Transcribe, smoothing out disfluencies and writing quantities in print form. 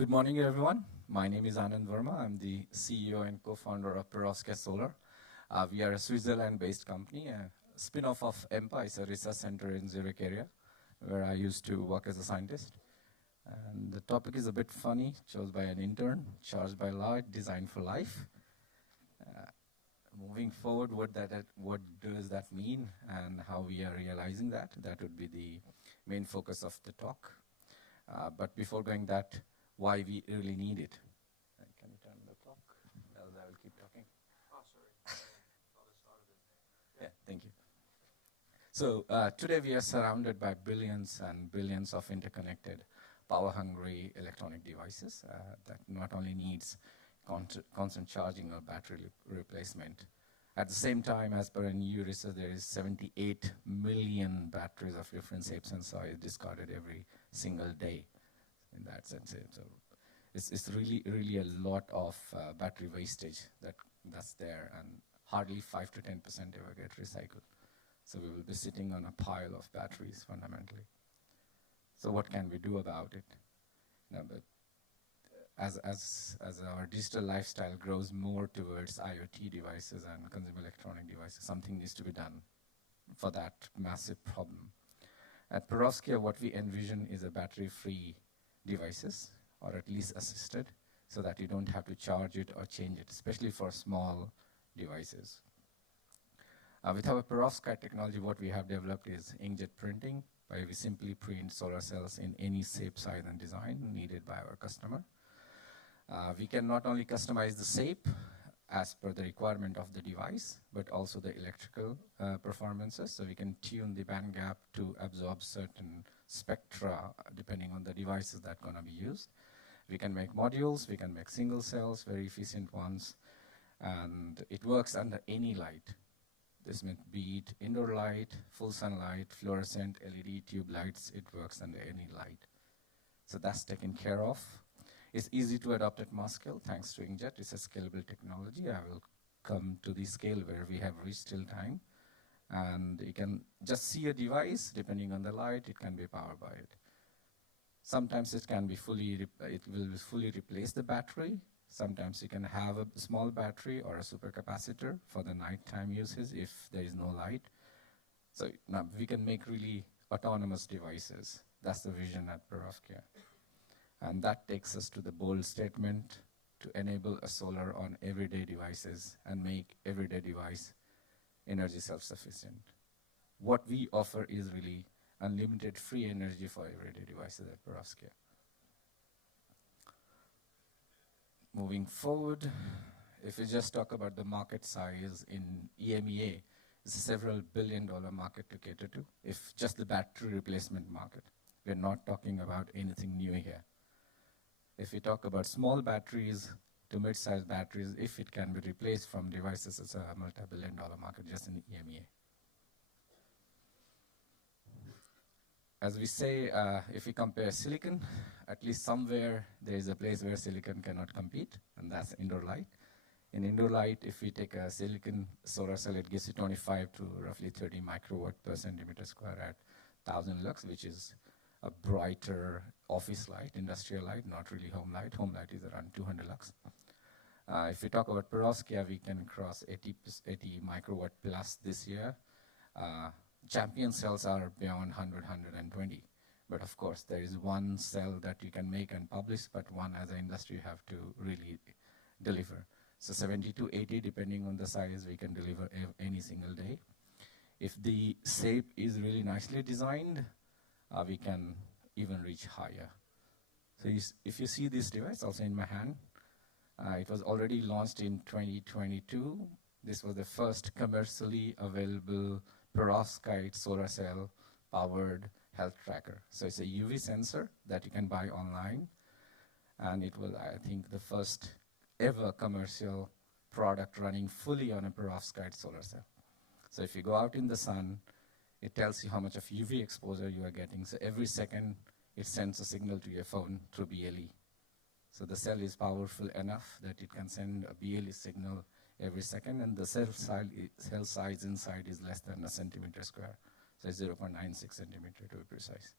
Good morning, everyone. My name is Anand Verma. I'm the CEO and co-founder of Perovskia Solar. We are a Switzerland-based company, a spin-off of Empa. It's a research center in Zurich area, where I used to work as a scientist. And the topic is a bit funny, chose by an intern, charged by light, designed for life. Moving forward, what does that mean and how we are realizing that? That would be the main focus of the talk. But before going that, why we really need it. Can you turn the clock? Else I will keep talking. Oh, sorry. Yeah, thank you. So today we are surrounded by billions and billions of interconnected, power-hungry electronic devices that not only needs constant charging or battery replacement. At the same time, as per a new research, there is 78 million batteries of different shapes and sizes discarded every single day. In that sense, so it's really a lot of battery wastage that's there, and hardly 5 to 10% ever get recycled. So we will be sitting on a pile of batteries fundamentally. So what can we do about it? Now, but as our digital lifestyle grows more towards IoT devices and consumer electronic devices, something needs to be done for that massive problem. At Perovskia, what we envision is a battery-free devices, or at least assisted, so that you don't have to charge it or change it, especially for small devices. With our Perovskite technology, what we have developed is inkjet printing, where we simply print solar cells in any shape, size, and design needed by our customer. We can not only customize the shape as per the requirement of the device, but also the electrical performances, so we can tune the band gap to absorb certain spectra depending on the devices that are going to be used. We can make modules, we can make single cells, very efficient ones, and it works under any light. This means be it indoor light, full sunlight, fluorescent, LED tube lights, it works under any light. So that's taken care of. It's easy to adopt at mass scale thanks to inkjet. It's a scalable technology. I will come to the scale where we have reached till time. And you can just see a device, depending on the light, it can be powered by it. Sometimes it can be it will fully replace the battery. Sometimes you can have a small battery or a supercapacitor for the nighttime uses if there is no light. So now we can make really autonomous devices. That's the vision at Perovskia. And that takes us to the bold statement to enable a solar on everyday devices and make everyday device energy self-sufficient. What we offer is really unlimited free energy for everyday devices at Perovskia. Moving forward, if we just talk about the market size in EMEA, it's a several billion-dollar market to cater to, if just the battery replacement market. We're not talking about anything new here. If we talk about small batteries to mid-sized batteries, if it can be replaced from devices, it's a multi-billion-dollar market just in EMEA. As we say, if we compare silicon, at least somewhere there is a place where silicon cannot compete, and that's indoor light. In indoor light, if we take a silicon solar cell, it gives you 25 to roughly 30 microwatt per centimeter square at 1,000 lux, which is a brighter office light, industrial light, not really home light. Home light is around 200 lux. If we talk about Perovskia, we can cross 80 microwatt plus this year. Champion cells are beyond 100, 120. But of course, there is one cell that you can make and publish, but one as an industry you have to really deliver. So 70 to 80, depending on the size, we can deliver any single day. If the shape is really nicely designed, we can even reach higher. So if you see this device also in my hand, it was already launched in 2022. This was the first commercially available Perovskite solar cell powered health tracker. So it's a UV sensor that you can buy online. And it was, I think, the first ever commercial product running fully on a Perovskite solar cell. So if you go out in the sun, it tells you how much of UV exposure you are getting. So every second, it sends a signal to your phone through BLE. So the cell is powerful enough that it can send a BLE signal every second, and the cell size inside is less than a centimeter square. So it's 0.96 centimeter to be precise.